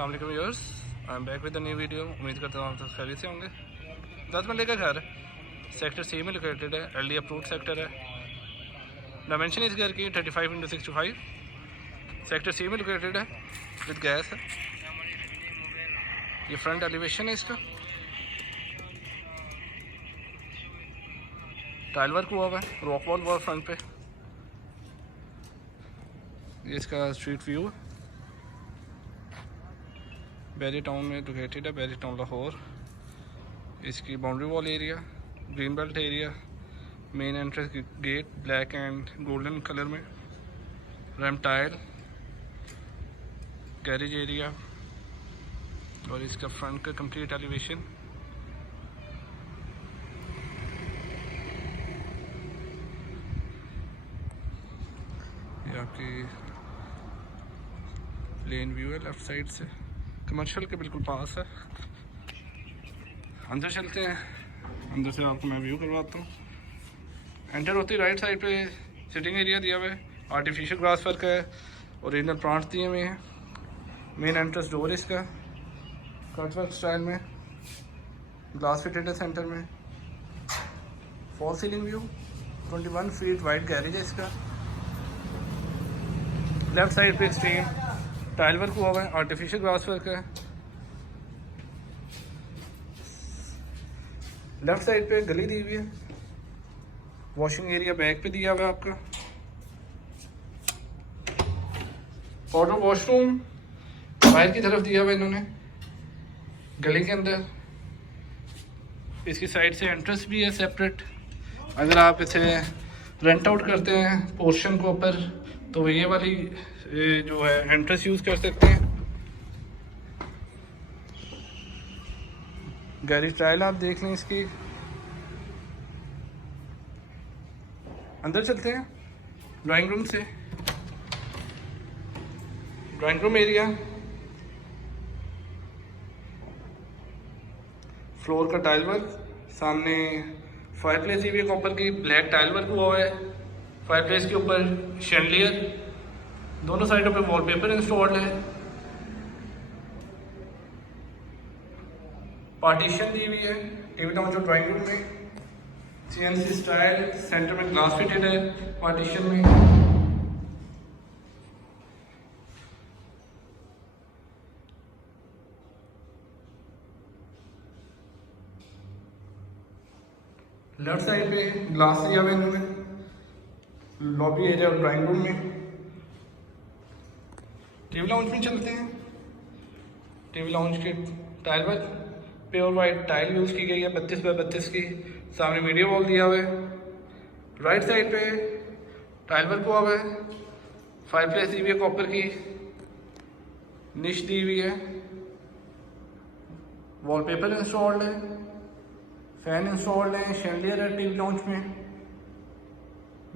अस्सलाम वालेकुम viewers, I am back with a new video. उम्मीद करता हूँ आप सब खैरियत से होंगे। 10 मरले का घर सेक्टर सी में लोकेटेड है। एलडी अप्रूव्ड सेक्टर है। डायमेंशन इस घर की 35x65 सेक्टर सी में लोकेटेड है। विद गैस है। ये फ्रंट एलिवेशन है इसका। टाइल वर्क हुआ हुआ है, रॉक वॉल हुआ फ्रंट पे। ये इसका स्ट्रीट व्यू है। बैरी टाउन में लोकेटेड है, बैरी टाउन लाहौर। इसकी boundary wall area, green belt area, main entrance gate black and golden colour में, रैम टाइल, गैरेज एरिया और इसका फ्रंट का कंप्लीट एलिवेशन। ये आपकी प्लेन व्यू है लेफ्ट साइड से, कमर्शियल के बिल्कुल पास है। अंदर चलते हैं, अंदर से आपको मैं व्यू करवाता हूँ। एंटर होती राइट साइड पे सिटिंग एरिया दिया हुआ है, आर्टिफिशियल ग्रास वर्क है, ओरिजिनल प्लांट्स दिए हुए हैं। मेन एंट्रेंस डोर इसका कट वर्क स्टाइल में, ग्लास फिटेड है सेंटर में। Fall ceiling view, 21 feet wide garage है इसका। लेफ्ट साइड पे एक्सट्रीम टाइल वर्क हुआ हुआ है, आर्टिफिशियल ग्रास वर्क है। लेफ्ट साइड पे गली दी हुई है, वॉशिंग एरिया बैक पे दिया हुआ है आपका। पाउडर वॉशरूम बाहर की तरफ दिया हुआ है इन्होंने गली के अंदर। इसकी साइड से एंट्रेंस भी है सेपरेट। अगर आप इसे रेंट आउट करते हैं पोर्शन को ऊपर, तो ये वाली जो है एंट्रेंस यूज़ कर सकते हैं। गैरेज टाइल आप देख लें इसकी। अंदर चलते हैं ड्राइंग रूम से। ड्राइंग रूम एरिया, फ्लोर का टाइल वर्क, सामने फायर प्लेस भी कॉपर की ब्लैक टाइल वर्क हुआ है। फायर प्लेस के ऊपर शैंडलियर, दोनों साइडों पे वॉलपेपर इंस्टॉल्ड है। पार्टीशन दी हुई है टीवी टाउन जो ड्राइंग रूम में, सीएनसी स्टाइल, सेंटर में ग्लास फिटेड है पार्टीशन में। लेफ्ट साइड पे ग्लास दिया हुआ है इन्होंने लॉबी एरिया और ड्राइंग रूम में। टीवी लाउंज में चलते हैं। टीवी लाउंज के tile work pure white tile use की गई है 32 बाय 32 की। सामने मीडिया वॉल दिया हुआ है। राइट साइड पे टाइल वर्क हुआ हुआ है। फायर प्लेस दी हुई है कॉपर की, निश दी हुई है, वॉलपेपर इंस्टॉल्ड है, फैन इंस्टॉल्ड है, शैंडलियर है टीवी लाउंज में।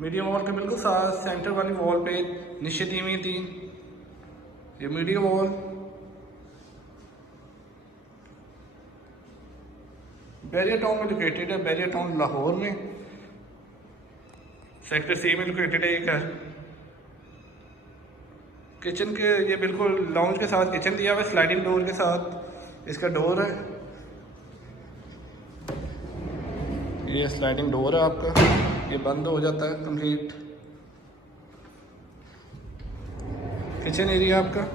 मीडिया वॉल के बिल्कुल साथ सेंटर वाली वॉल पे निशें दी हुई थी। ये मीडिया वॉल बैरियर टाउन में लोकेटेड है। बैरियर टाउन लाहौर में सेक्टर सी में लोकेटेड है ये घर। किचन के ये बिल्कुल लाउंज के साथ किचन दिया हुआ है, स्लाइडिंग डोर के साथ इसका डोर है। ये स्लाइडिंग डोर है आपका, ये बंद हो जाता है कंप्लीट। किचन एरिया आपका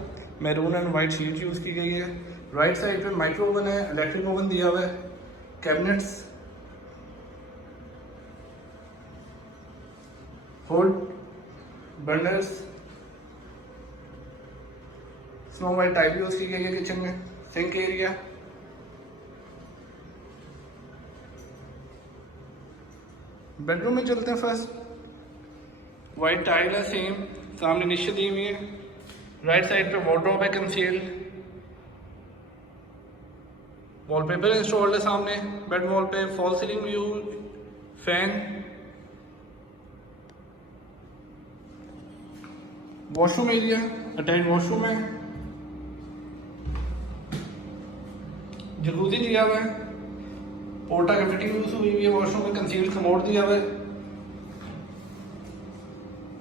maroon and white sheet use की गई है। राइट साइड पे माइक्रो ओवन है, इलेक्ट्रिक ओवन दिया हुआ है, cabinets, hold burners, snow white type use की गई है किचन में। सिंक एरिया, बेडरूम में चलते हैं। फर्स्ट वाइट टाइल है सेम, सामने निशें दी हुई है। राइट साइड पे वार्डरोब है कंसील्ड, वॉलपेपर इंस्टॉल्ड है सामने बेड वॉल पे। Fall ceiling view, fan, washroom area, attach washroom है, जकूजी दिया हुआ है, पोर्टा की फिटिंग यूज हुई है वॉशरूम में, कंसील्ड कमोड दिया हुआ है,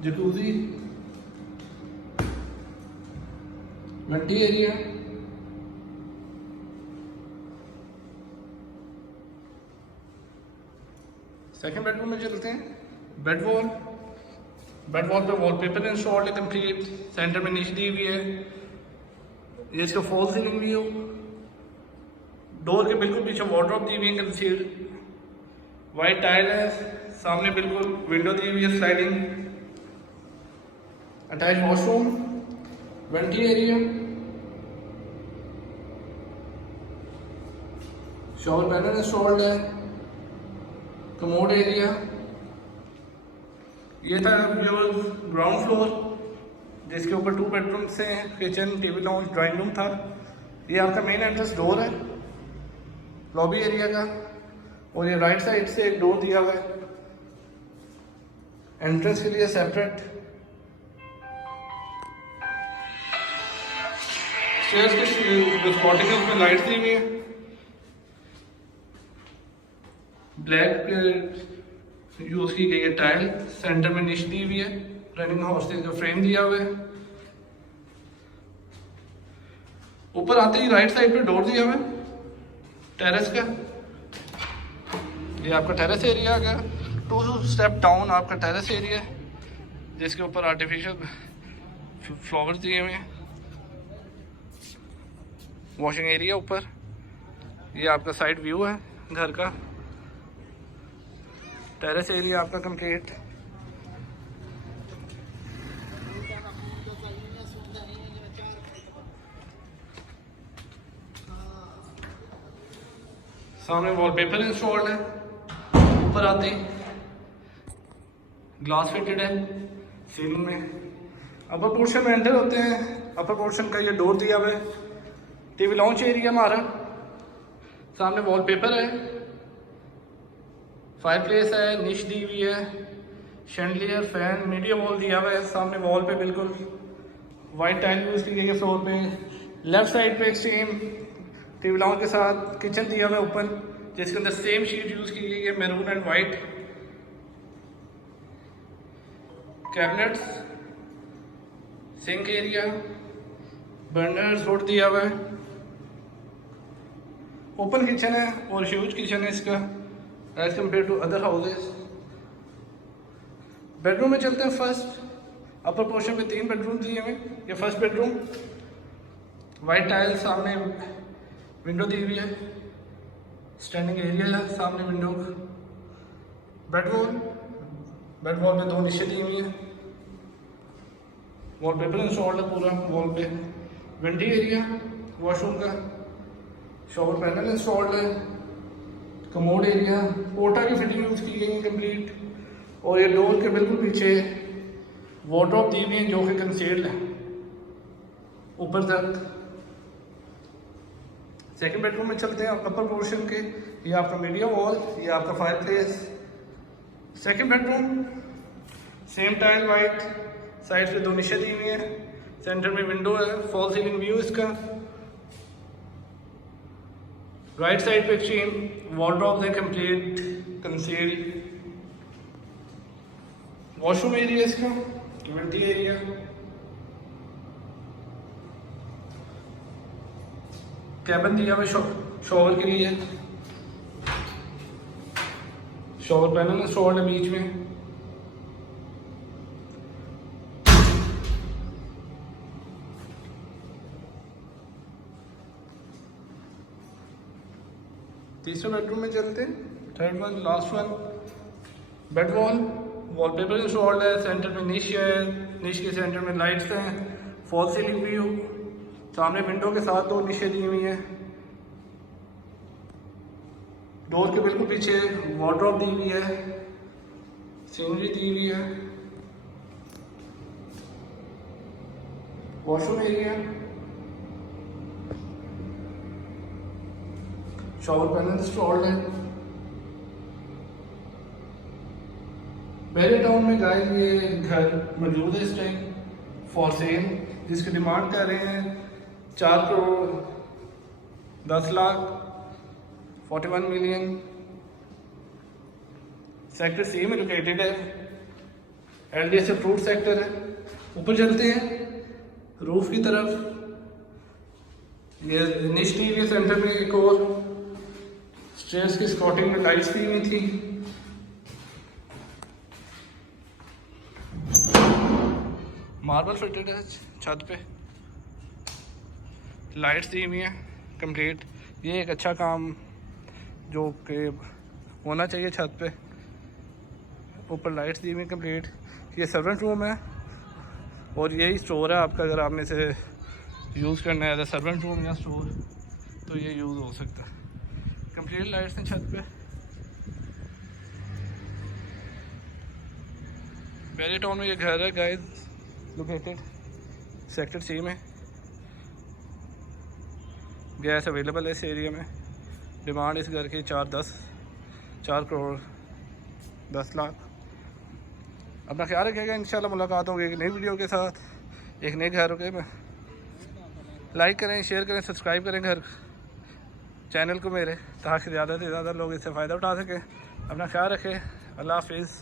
जकूजी, वंटी एरिया, सेकंड बेडरूम में चलते हैं। बेड वॉल पे वॉलपेपर इंस्टॉल है कंप्लीट। सेंटर में नीचे दी हुई है। ये इसका फॉल सीलिंग व्यू। डोर के बिल्कुल पीछे वार्डरोब दी हुई है कंसील्ड। वाइट टाइल है। सामने बिल्कुल विंडो दी हुई है sliding. Attach washroom, vanity area, shower panel installed है। Commode area. ये था ग्राउंड फ्लोर जिसके ऊपर 2 बेडरूम्स हैं, kitchen, TV lounge, drawing room था। ये आपका मेन एंट्रेंस डोर है लॉबी एरिया का, और ये राइट साइड से एक डोर दिया हुआ है एंट्रेंस के लिए सेपरेट। स्टेयर्स के जो स्पॉटिंग है उसमें लाइट दी हुई है। ब्लैक यूज की गई है टाइल। सेंटर में निश दी हुई है। रनिंग हाउस का फ्रेम दिया हुआ है। ऊपर आते ही राइट साइड पे डोर दिया हुआ है टेरेस का। ये आपका टेरेस एरिया आ गया। 2 स्टेप डाउन आपका टेरेस एरिया है जिसके ऊपर आर्टिफिशियल फ्लावर्स दिए हुए हैं। वॉशिंग एरिया ऊपर। ये आपका साइड व्यू है घर का। टेरेस एरिया आपका कंप्लीट। सामने वॉलपेपर इंस्टॉल्ड है। ऊपर आते ही ग्लास फिटेड है सीलिंग में। अपर पोर्शन में एंटर होते हैं। अपर पोर्शन का ये डोर दिया हुआ है। टीवी लॉन्च एरिया हमारा। सामने वॉलपेपर है। फायरप्लेस है। निश दी हुई है। शैंडलियर, फैन, मीडिया वॉल दिया हुआ है। सामने वॉल पे बिल्कुल वाइट टाइल यूज की गई है फ्लोर पे। लेफ्ट साइड पे एक्सट्रीम टीवी लॉन्च के साथ किचन दिया हुआ है ऊपर जिसके अंदर सेम शीट यूज की गई है maroon and white. Cabinets, sink area, burner suit दिया हुआ है। ओपन किचन है और ह्यूज किचन है इसका as compare to other houses. Bedroom में चलते हैं। फर्स्ट अपर पोर्शन में 3 बेडरूम दिए हुए। ये फर्स्ट बेडरूम। वाइट टाइल, सामने विंडो दी हुई है। स्टैंडिंग एरिया है सामने विंडो। बेड वॉल में 2 निशे दी हुई है। वॉलपेपर इंस्टॉल्ड है पूरा वॉल पे। वेंटी एरिया वॉशरूम का। शॉवर पैनल इंस्टॉल्ड है। कमोड एरिया, पोर्टा की फिटिंग यूज की गई है कंप्लीट। और ये डोर के बिल्कुल पीछे वार्डरोब दी हुई है जो कि कंसील्ड है ऊपर तक। सेकंड बेडरूम में चलते हैं। अपर पोर्शन के ये आपका मीडिया वॉल, ये आपका fireplace. Second bedroom same tile white, side से 2 निशे दी हुई है। सेंटर में विंडो है। फॉल सीलिंग व्यू इसका। राइट साइड पे एक्सट्रीम वार्डरोब्स है कंप्लीट कंसील्ड। वॉशरूम एरिया इसका, वेंटी एरिया। कैबिन दिया हुआ शॉवर के लिए। शॉवर पैनल इंस्टॉल्ड है बीच में। तीसरे बेडरूम में चलते हैं। Third one, last one. Bed wallpaper installed है। सेंटर में निश है। निश के सेंटर में लाइट्स हैं। Fall ceiling view. सामने विंडो के साथ 2 निशे दी हुई है। डोर के बिल्कुल पीछे वार्डरोब दी हुई है। सीनरी दी हुई है। Washroom area. Shower panel installed है। पहले टाउन में गाइस ये घर मौजूद है इस टाइम फॉर सेल, जिसकी डिमांड कर रहे हैं 4 crore 10 lakh 41 million. Sector C में लोकेटेड है। LDS अप्रूव्ड सेक्टर है। ऊपर चलते हैं रूफ की तरफ। ये निचली के सेंटर में एक और स्टेयर्स की स्कॉटिंग में लाइट्स दी हुई थी। मार्बल फिटेड है छत पे, लाइट्स दी हुई हैं कंप्लीट। ये एक अच्छा काम जो कि होना चाहिए छत पे। ऊपर लाइट्स दी हुई कंप्लीट। ये सर्वेंट रूम है और यही स्टोर है आपका। अगर आपने इसे यूज़ करना है एज अ सर्वेंट रूम या स्टोर तो ये यूज़ हो सकता है। कंप्लीट लाइट्स हैं छत पे। बैरियर टाउन में ये घर है गाइस, लोकेटेड सेक्टर सी में। गैस अवेलेबल है इस एरिया में। डिमांड इस घर की 4 करोड़ 10 लाख। अपना ख्याल रखिएगा। इंशाल्लाह मुलाकात होगी एक नई वीडियो के साथ, एक नए घर के में। लाइक करें, शेयर करें, सब्सक्राइब करें घर चैनल को मेरे, ताकि ज़्यादा से ज़्यादा लोग इससे फ़ायदा उठा सकें। अपना ख्याल रखें। अल्लाह हाफिज़।